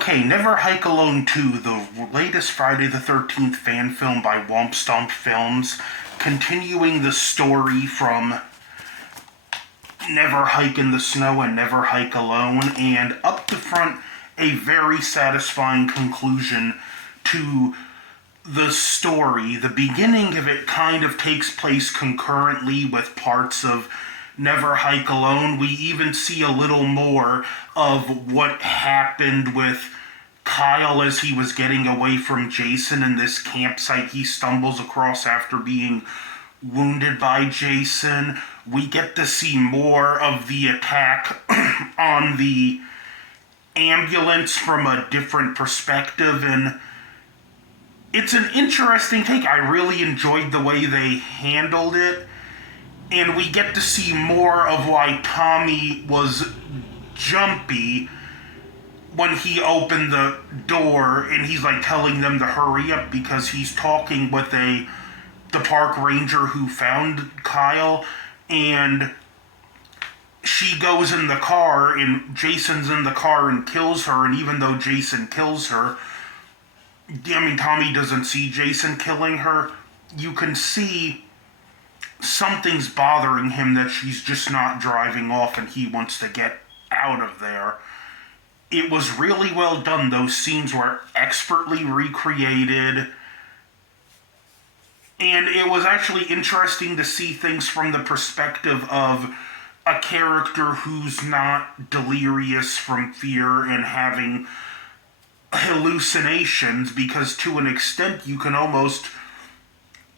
Okay, Never Hike Alone 2, the latest Friday the 13th fan film by Wompstompfilms, continuing the story from Never Hike in the Snow and Never Hike Alone, and up to front, a very satisfying conclusion to the story. The beginning of it kind of takes place concurrently with parts of Never Hike Alone. We even see a little more of what happened with Kyle as he was getting away from Jason in this campsite he stumbles across after being wounded by Jason. We get to see more of the attack on the ambulance from a different perspective, and it's an interesting take. I really enjoyed the way they handled it, and we get to see more of why Tommy was jumpy when he opened the door and he's like telling them to hurry up because he's talking with the park ranger who found Kyle, and she goes in the car and Jason's in the car and kills her, and even though Jason kills her, Tommy doesn't see Jason killing her. You can see something's bothering him, that she's just not driving off and he wants to get out of there. It was really well done. Those scenes were expertly recreated. And it was actually interesting to see things from the perspective of a character who's not delirious from fear and having hallucinations, because to an extent you can almost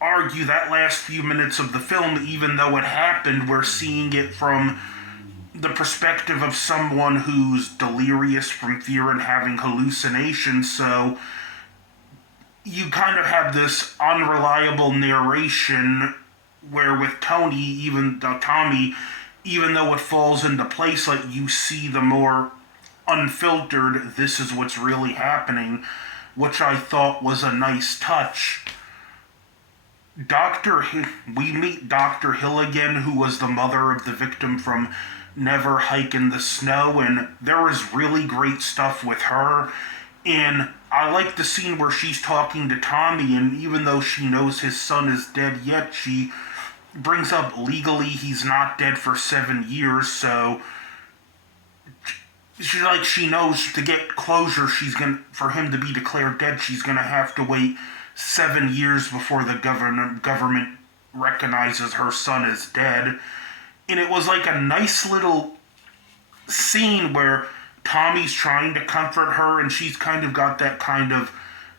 argue that last few minutes of the film, even though it happened, we're seeing it from the perspective of someone who's delirious from fear and having hallucinations. So you kind of have this unreliable narration where with Tommy, even though it falls into place, like you see the more unfiltered, this is what's really happening, which I thought was a nice touch. We meet Dr. Hill again, who was the mother of the victim from Never Hike in the Snow, and there was really great stuff with her. And I like the scene where she's talking to Tommy, and even though she knows his son is dead yet, she brings up legally he's not dead for 7 years, so she knows to get closure, for him to be declared dead, she's gonna have to wait 7 years before the government recognizes her son is dead. And it was like a nice little scene where Tommy's trying to comfort her, and she's kind of got that kind of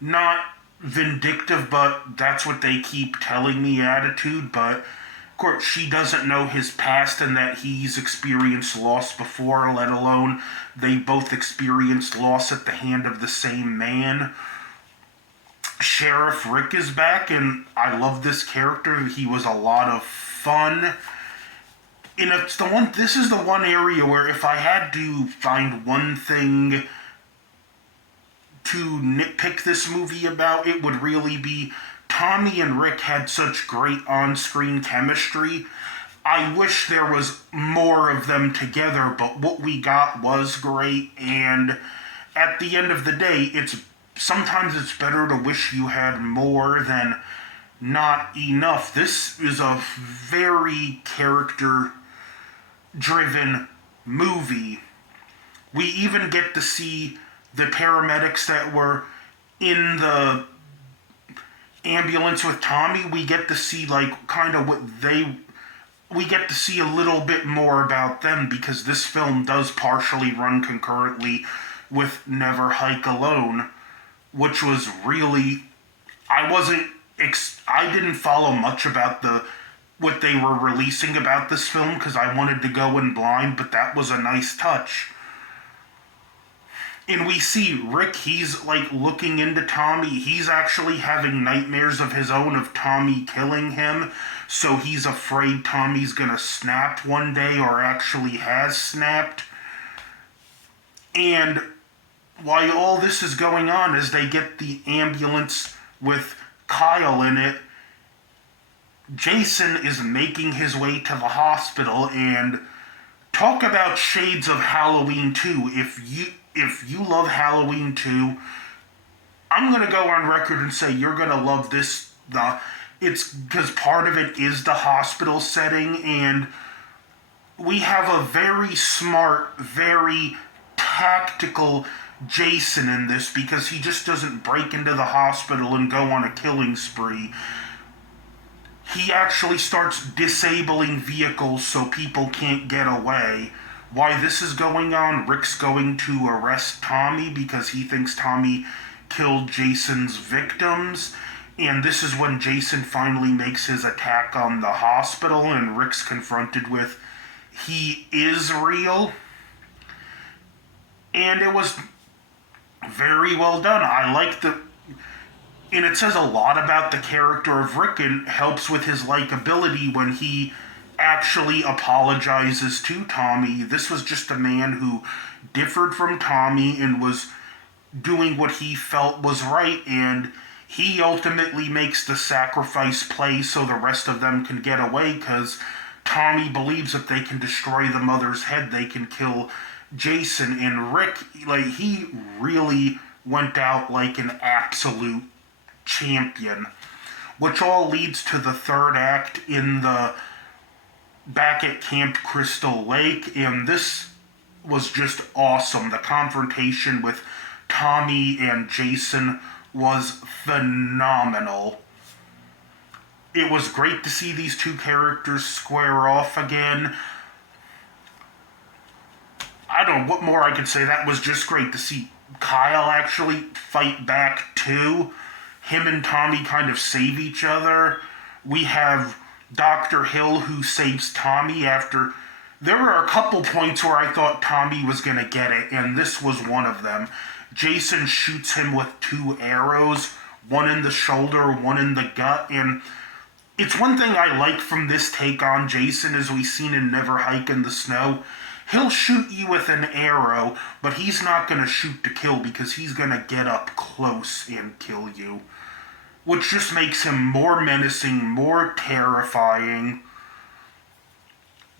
not vindictive, but that's what they keep telling me attitude. But of course, she doesn't know his past and that he's experienced loss before, let alone they both experienced loss at the hand of the same man. Sheriff Rick is back, and I love this character. He was a lot of fun. And this is the one area where if I had to find one thing to nitpick this movie about, it would really be Tommy and Rick had such great on-screen chemistry. I wish there was more of them together, but what we got was great. And at the end of the day, sometimes it's better to wish you had more than not enough. This is a very character-driven movie. We even get to see the paramedics that were in the ambulance with Tommy. We get to see we get to see a little bit more about them, because this film does partially run concurrently with Never Hike Alone, which was really, I didn't follow much about what they were releasing about this film because I wanted to go in blind, but that was a nice touch. And we see Rick, he's looking into Tommy. He's actually having nightmares of his own of Tommy killing him, so he's afraid Tommy's gonna snap one day, or actually has snapped. And while all this is going on, as they get the ambulance with Kyle in it, Jason is making his way to the hospital, and talk about shades of Halloween 2. if you love Halloween 2, I'm going to go on record and say you're going to love this. It's because part of it is the hospital setting, and we have a very smart, very tactical Jason in this because he just doesn't break into the hospital and go on a killing spree. He actually starts disabling vehicles so people can't get away. Why this is going on, Rick's going to arrest Tommy because he thinks Tommy killed Jason's victims. And this is when Jason finally makes his attack on the hospital and Rick's confronted with, he is real. And it was very well done. I like the... And it says a lot about the character of Rick and helps with his likability when he actually apologizes to Tommy. This was just a man who differed from Tommy and was doing what he felt was right, and he ultimately makes the sacrifice play so the rest of them can get away because Tommy believes if they can destroy the mother's head, they can kill Jason. And Rick, he really went out like an absolute champion, which all leads to the third act in the back at Camp Crystal Lake, and this was just awesome. The confrontation with Tommy and Jason was phenomenal. It was great to see these two characters square off again. I don't know what more I could say. That was just great to see Kyle actually fight back too. Him and Tommy kind of save each other. We have Dr. Hill who saves Tommy after... There were a couple points where I thought Tommy was going to get it, and this was one of them. Jason shoots him with 2 arrows, one in the shoulder, one in the gut, and it's one thing I like from this take on Jason, as we've seen in Never Hike in the Snow. He'll shoot you with an arrow, but he's not going to shoot to kill because he's going to get up close and kill you. Which just makes him more menacing, more terrifying.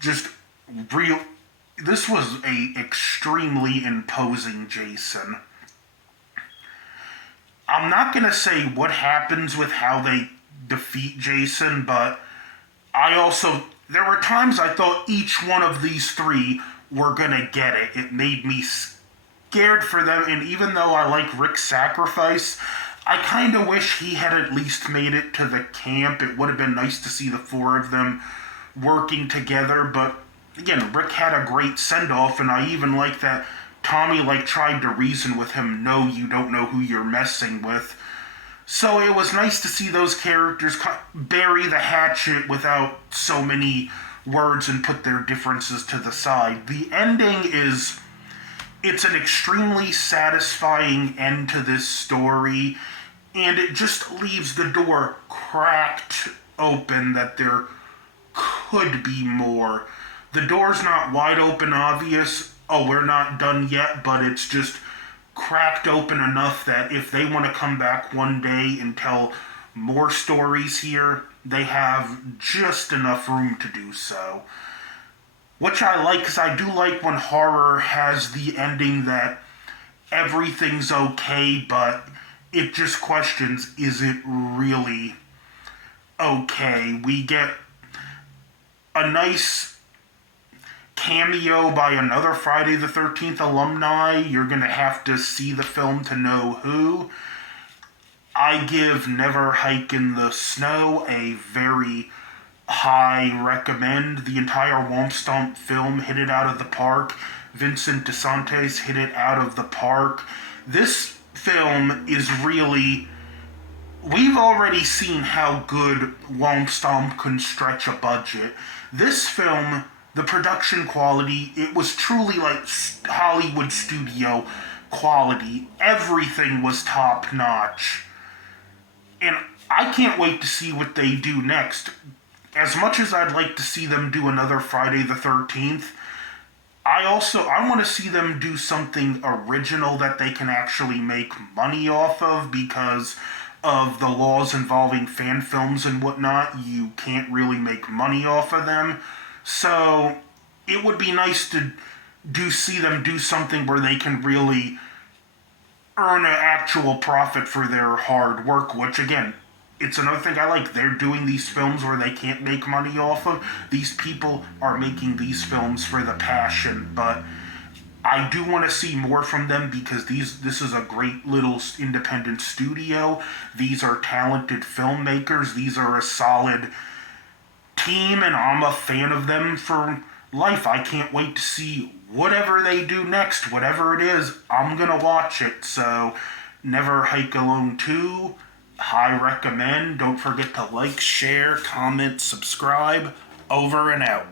Just real... This was a extremely imposing Jason. I'm not going to say what happens with how they defeat Jason, but there were times I thought each one of these 3 were going to get it. It made me scared for them, and even though I like Rick's sacrifice, I kind of wish he had at least made it to the camp. It would have been nice to see the 4 of them working together, but again, Rick had a great send-off, and I even like that Tommy tried to reason with him, no, you don't know who you're messing with. So it was nice to see those characters bury the hatchet without so many words and put their differences to the side. The ending is... It's an extremely satisfying end to this story, and it just leaves the door cracked open that there could be more. The door's not wide open, obvious, we're not done yet, but it's just cracked open enough that if they want to come back one day and tell more stories here, they have just enough room to do so. Which I like, because I do like when horror has the ending that everything's okay, but it just questions, is it really okay? We get a nice cameo by another Friday the 13th alumni. You're going to have to see the film to know who. I give Never Hike in the Snow a very high recommend. The entire Womp Stomp film hit it out of the park. Vincent DeSantis hit it out of the park. This film is really... We've already seen how good Womp Stomp can stretch a budget. This film, the production quality, it was truly like Hollywood studio quality. Everything was top notch. And I can't wait to see what they do next. As much as I'd like to see them do another Friday the 13th, I want to see them do something original that they can actually make money off of, because of the laws involving fan films and whatnot. You can't really make money off of them. So it would be nice to do see them do something where they can really earn an actual profit for their hard work, which again, it's another thing I like. They're doing these films where they can't make money off of. These people are making these films for the passion, but I do want to see more from them because this is a great little independent studio. These are talented filmmakers. These are a solid team, and I'm a fan of them for life. I can't wait to see whatever they do next. Whatever it is, I'm gonna watch it. So, Never Hike Alone 2, high recommend. Don't forget to like, share, comment, subscribe. Over and out.